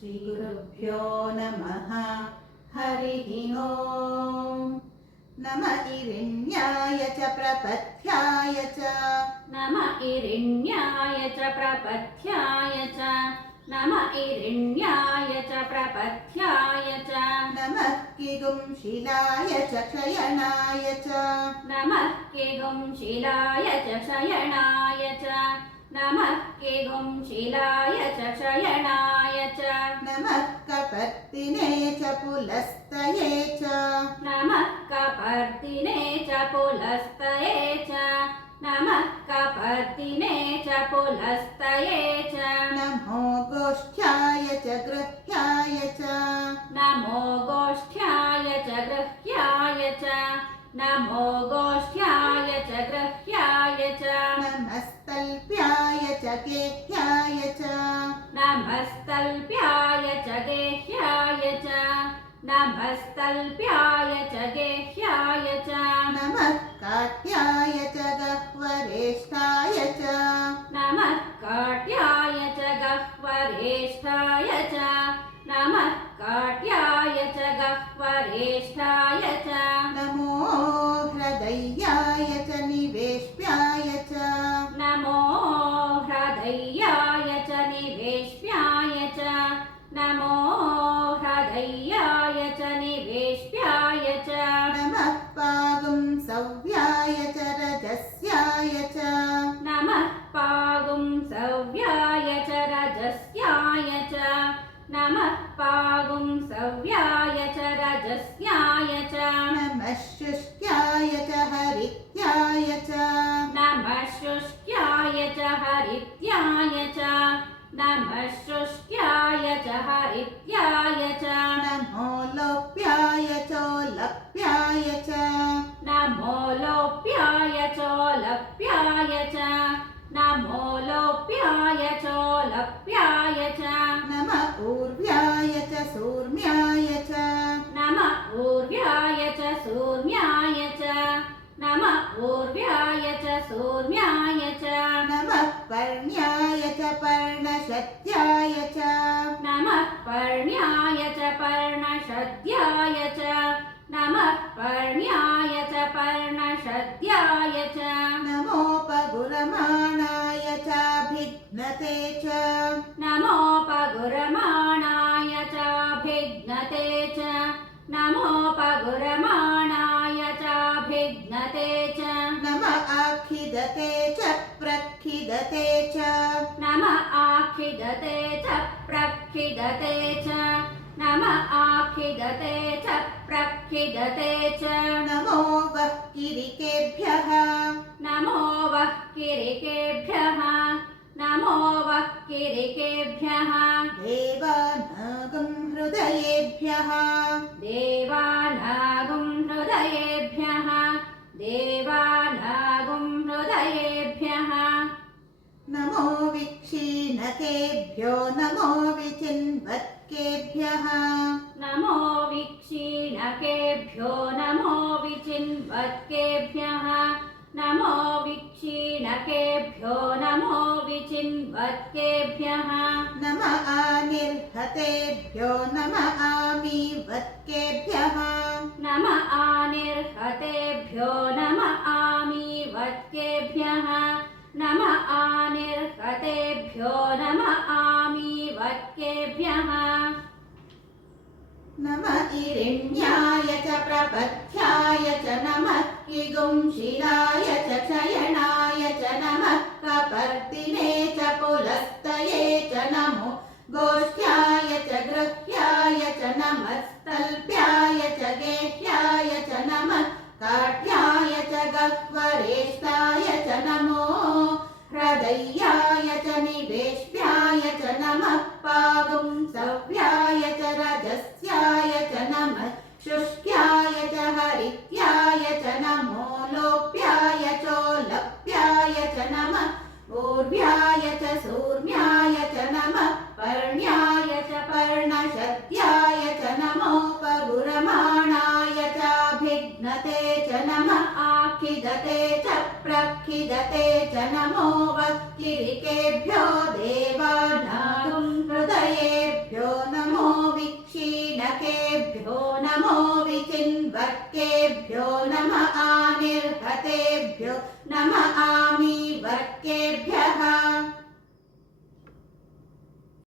श्रीगुरुभ्यो नमः। हरिः ओम्। नम इरिण्याय च प्रपथ्याय च नम इरिण्याय च प्रपथ्याय च नम इरिण्याय च प्रपथ्याय च नमः किगुंशिलाय च क्षयणाय च नमः किगुंशिलाय च शयनाय च नमः किगुंशिलाय च शयनाय च नमः कपर्दिने च पुलस्तये च नमः कपर्दिने च पुलस्तये च नमः कपर्दिने च पुलस्तये च नमो गोष्ठ्याय च गृह्याय च नमो गोष्ठ्याय च गृह्याय च नमो गोष्ठ्याय च गृह्याय च नमस्तल्प्याय च गेह्याय च नमस्तल्प्याय च गेह्याय च नमस्तल्प्याय च गेह्याय च नमः काट्याय च गह्वरेष्ठाय च नमः काट्याय च गह्वरेष्ठाय च नमः काट्याय च गह्वरेष्ठाय च नमो हृदयाय च निवेश्याय च नमो हृदयाय च निवेश्याय च नमो हृदयाय च निवेश्याय च नमः पागुंसव्याय च रजस्याय च नमः पागुंसव्याय च रजस्याय च नमः पागुंसव्याय च रजस्याय च नमः शुष्क्याय च हरित्याय च नमः शुष्क्याय च हरित्याय च नमः शुष्क्याय च हरित्याय च नमो लोप्याय चोलप्याय च नमो लोप्याय चोलप्याय च नमो लोप्याय चोलप्याय च नम ऊर्व्याय च सूर्म्याय च नम ऊर्व्याय च सूर्म्याय च नम ऊर्व्याय च सूर्म्याय च नमः पर्ण्याय च पर्णशत्याय च नमः पर्ण्याय च पर्णशद्याय च नमः पर्ण्याय च पर्णशद्याय च नमोपगुरमाणाय चाभिघ्नते च नमोपगुरमाणाय चाभिघ्नते च नमोपगुरमाणाय चाभिघ्नते च नम आखिदते च प्रखिदते च नम आखिदते च प्रखिदते च नम आखिदते च प्रखिदते च नमो वः किरिकेभ्यः नमो वः किरिकेभ्यः नमो वः किरिकेभ्यः देवानागं हृदयेभ्यः देवानागुं हृदयेभ्यः देवानागुं हृदयेभ्यः नमो विक्षीणकेभ्यो नमो विचिन्वत्केभ्यः नमो विक्षीणकेभ्यो नमो विचिन्वत्केभ्यः नमो विक्षीणकेभ्यो नमो विचिन्वत्केभ्यः नम आनिर्हतेभ्यो नम आमीवत्केभ्यः नम आनिर्हतेभ्यो नम आमीवत्केभ्यः नम आनिर्हतेभ्यो नम आमीवत्केभ्यः नम इरिण्याय च प्रपथ्याय च नमः किगुंशिलाय च क्षयणाय च नमः कपर्दिने च पुलस्तये च नमो गोष्ठ्याय च गृह्याय च नमस्तल्प्याय च गेह्याय च नमः काठ्याय च गह्वरेष्ठाय च नमो हृदयाय च निवेश्याय च नमः पागुंसव्याय च रजस्याय च नमः शुष्क्याय च हरित्याय च नमो लोप्याय चोलप्याय च नमः ऊर्व्याय च सूर्म्याय च नमः पर्ण्याय च पर्णशद्याय च नमोपगुरमाणाय चाभिघ्नते च नमः आखिदते च प्रखिदते च नमो वः किरिकेभ्यो देवानागुं हृदयेभ्यो खट्केभ्यो नम आनिर्हतेभ्यो नम आम